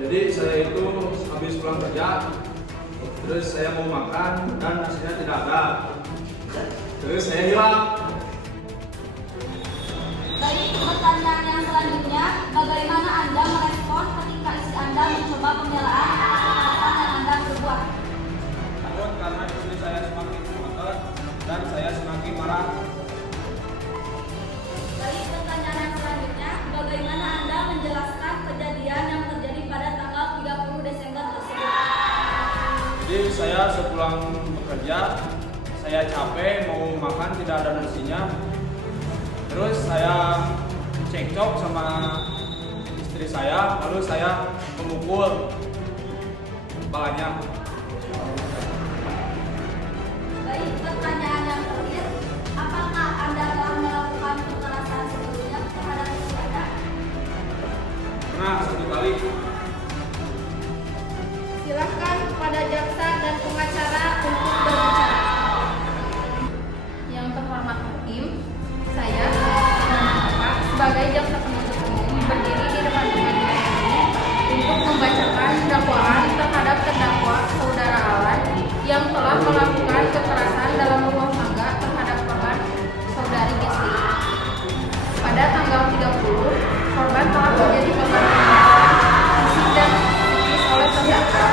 Jadi saya itu habis pulang kerja, terus saya mau makan dan nasinya tidak ada. Terus saya hilang. Baik, pertanyaan yang selanjutnya, bagaimana Anda merespon ketika istri Anda mencoba pembelaan atas kekerasan yang Anda perbuat? Takut karena istri saya semakin ngotot dan saya semakin marah. Baik, pertanyaan yang selanjutnya, bagaimana Anda menjelaskan kejadian yang terjadi pada tanggal 30 Desember tersebut? Jadi saya sepulang bekerja, saya capek mau makan tidak ada nasinya. Terus saya cekcok sama istri saya, lalu saya memukul kepalanya. Baik, pertanyaan yang terakhir, apakah Anda telah melakukan kekerasan sebelumnya terhadap istri Anda? Pernah satu kali. Silakan kepada jaksa dan pengacara untuk berbicara. Yang terhormat hakim, saya sebagai jaksa penuntut umum berdiri di depan pengadilan ini untuk membacakan dakwaan terhadap terdakwa saudara Alan yang telah melakukan kekerasan dalam rumah tangga terhadap korban saudari Gesti. Pada tanggal 30, korban telah menjadi korban kekerasan fisik dan psikis oleh terdakwa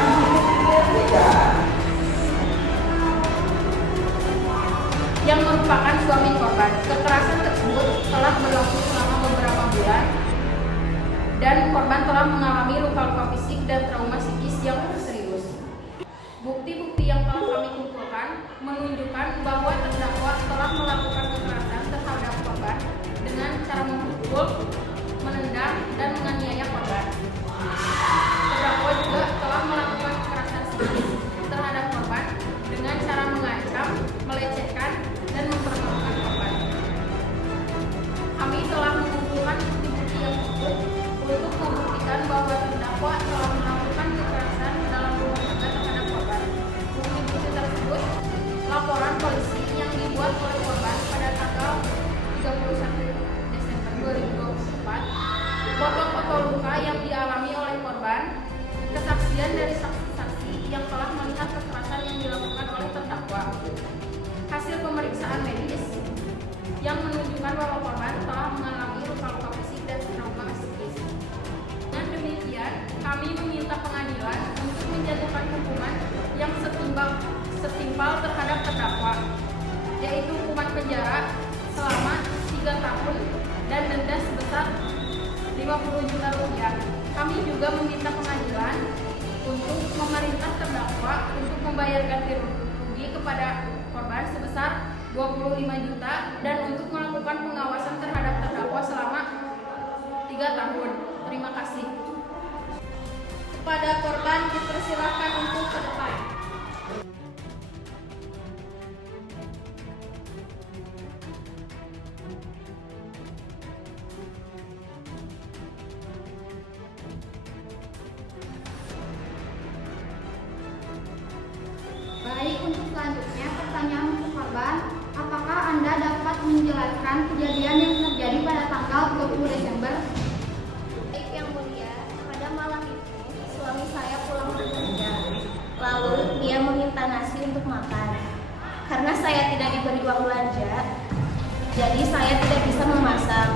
yang merupakan suami korban. Kekerasan tersebut telah berlangsung selama beberapa bulan dan korban telah mengalami luka-luka fisik dan trauma psikis yang serius. Bukti-bukti yang telah kami kumpulkan menunjukkan bahwa terdakwa telah melakukan kekerasan terhadap korban dengan cara memukul, menendang, dan menganiaya korban. Terdakwa juga telah melakukan kekerasan psikis terhadap korban dengan cara mengancam, melecehkan, dan mempermalukan korban. Kami telah mengumpulkan bukti-bukti yang cukup untuk membuktikan bahwa terdakwa telah melakukan kekerasan dalam rumah tangga terhadap korban. Bukti-bukti tersebut, laporan polisi yang dibuat oleh korban pada tanggal 31 Desember 2024, foto-foto luka yang dialami oleh korban, kesaksian dari saksi-saksi yang telah melihat kekerasan yang dilakukan oleh terdakwa, hasil pemeriksaan medis yang menunjukkan bahwa korban telah mengalami luka-luka fisik dan trauma psikis. Dengan demikian, kami meminta pengadilan untuk menjatuhkan hukuman yang setimpal terhadap terdakwa, yaitu hukuman penjara selama 3 tahun dan denda sebesar 50 juta rupiah. Kami juga meminta pengadilan untuk memerintah terdakwa untuk membayar ganti rugi kepada korban sebesar 25 juta dan untuk melakukan pengawasan terhadap terdakwa selama 3 tahun. Terima kasih. Kepada korban dipersilakan untuk ke depan. Baik, untuk selanjutnya pertanyaan untuk korban, apakah Anda dapat menjelaskan kejadian yang terjadi pada tanggal 20 Desember? Baik, yang mulia, pada malam itu suami saya pulang bekerja. Lalu dia meminta nasi untuk makan. Karena saya tidak diberi uang belanja, jadi saya tidak bisa memasak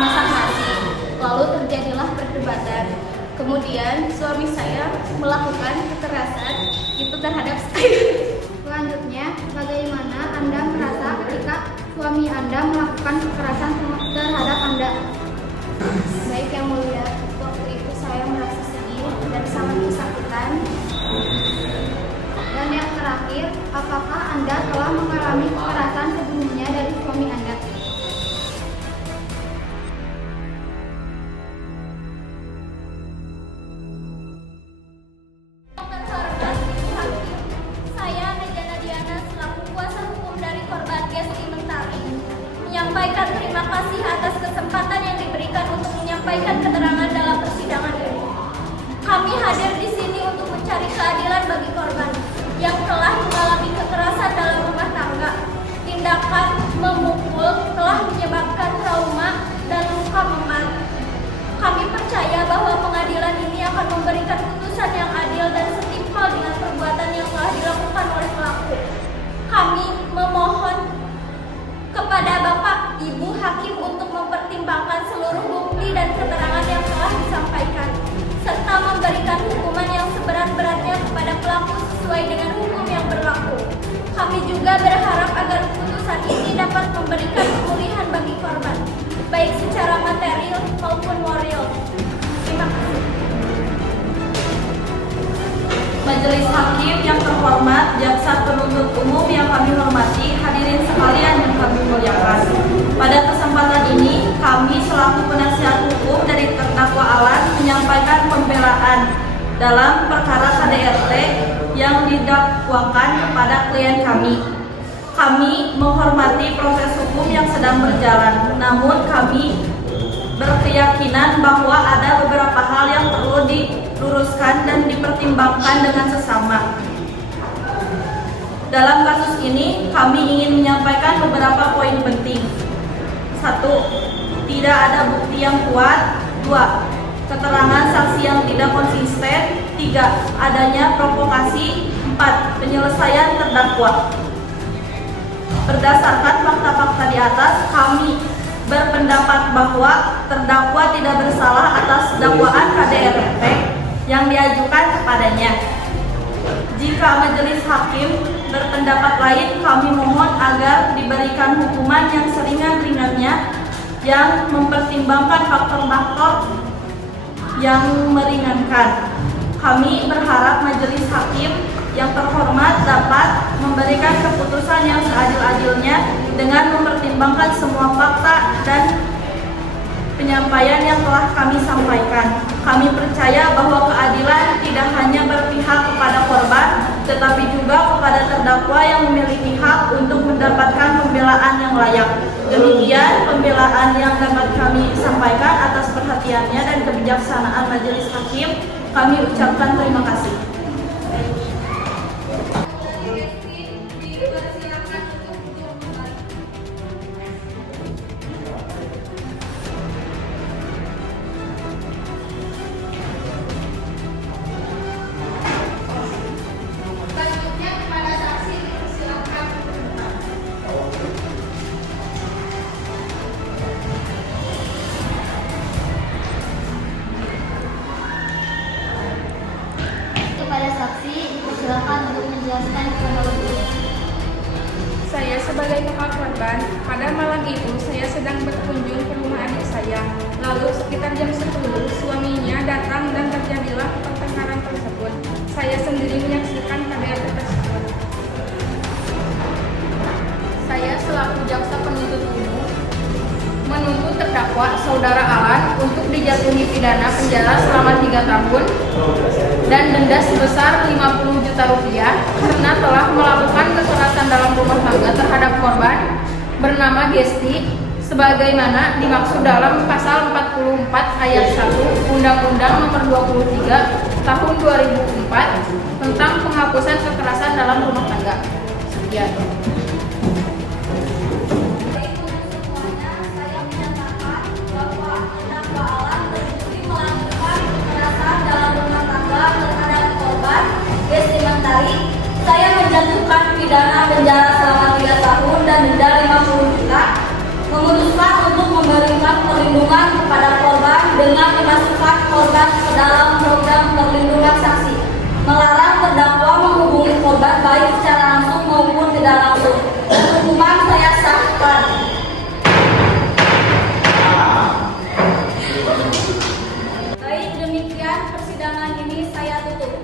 nasi. Lalu terjadilah perdebatan. Kemudian suami saya melakukan kekerasan itu terhadap saya. Selanjutnya, bagaimana Anda merasa ketika suami Anda melakukan kekerasan terhadap Anda? Baik, yang mulia, waktu itu saya merasa sedih dan sangat kesakitan. Dan yang terakhir, apakah Anda telah mengalami kekerasan sebelumnya dari suami Anda? Terhormat Ibu Hakim, saya Nejana Diana selaku kuasa hukum dari korban Gesti Mentari menyampaikan terima kasih atas kesempatan yang diberikan untuk menyampaikan keterangan dalam sesuai dengan hukum yang berlaku. Kami juga berharap agar putusan ini dapat memberikan pemulihan bagi korban, baik secara material maupun moral. Terima kasih. Majelis Hakim yang terhormat, jaksa penuntut umum yang kami hormati, hadirin sekalian yang kami muliakan. Pada kesempatan ini, kami selaku penasihat hukum dari terdakwa Alan menyampaikan pembelaan dalam perkara KDRT yang didakwakan kepada klien kami. Kami menghormati proses hukum yang sedang berjalan, namun kami berkeyakinan bahwa ada beberapa hal yang perlu diluruskan dan dipertimbangkan dengan sesama. Dalam kasus ini, kami ingin menyampaikan beberapa poin penting. 1. Tidak ada bukti yang kuat. 2. Keterangan saksi yang tidak konsisten. 3. Adanya provokasi. 4. Penyelesaian terdakwa. Berdasarkan fakta-fakta di atas, kami berpendapat bahwa terdakwa tidak bersalah atas dakwaan KDRT yang diajukan kepadanya. Jika majelis hakim berpendapat lain, kami mohon agar diberikan hukuman yang seringan-ringannya yang mempertimbangkan faktor-faktor yang meringankan. Kami berharap majelis hakim yang terhormat dapat memberikan keputusan yang seadil-adilnya dengan mempertimbangkan semua fakta dan penyampaian yang telah kami sampaikan. Kami percaya bahwa keadilan tidak hanya berpihak kepada korban, tetapi juga kepada terdakwa yang memiliki hak untuk mendapatkan pembelaan yang layak. Demikian pembelaan yang dapat kami sampaikan. Atas perhatiannya dan kebijaksanaan majelis hakim, kami ucapkan terima kasih. Kepada saksi, dipersilakan untuk menjelaskan kronologi. Saya sebagai kakak korban, pada malam itu saya sedang berkunjung ke rumah adik saya. Lalu sekitar jam 10, suaminya datang dan terjadilah pertengkaran tersebut. Saya sendiri menyaksikan KDRT tersebut. Saya selaku jaksa penuntut umum menuntut terdakwa saudara Alan untuk dijatuhi pidana penjara selama 3 tahun dan denda sebesar 50 juta rupiah karena telah melakukan kekerasan dalam rumah tangga terhadap korban bernama Gesti sebagaimana dimaksud dalam pasal 44 ayat 1 Undang-Undang Nomor 23 Tahun 2004 tentang penghapusan kekerasan dalam rumah tangga. Sekian. Saya menjatuhkan pidana penjara selama 3 tahun dan denda 50 juta, memutuskan untuk memberikan perlindungan kepada korban dengan memasukkan korban ke dalam program perlindungan saksi, melarang terdakwa menghubungi korban baik secara langsung maupun tidak langsung. Hukuman saya sahkan. Baik, demikian persidangan ini saya tutup.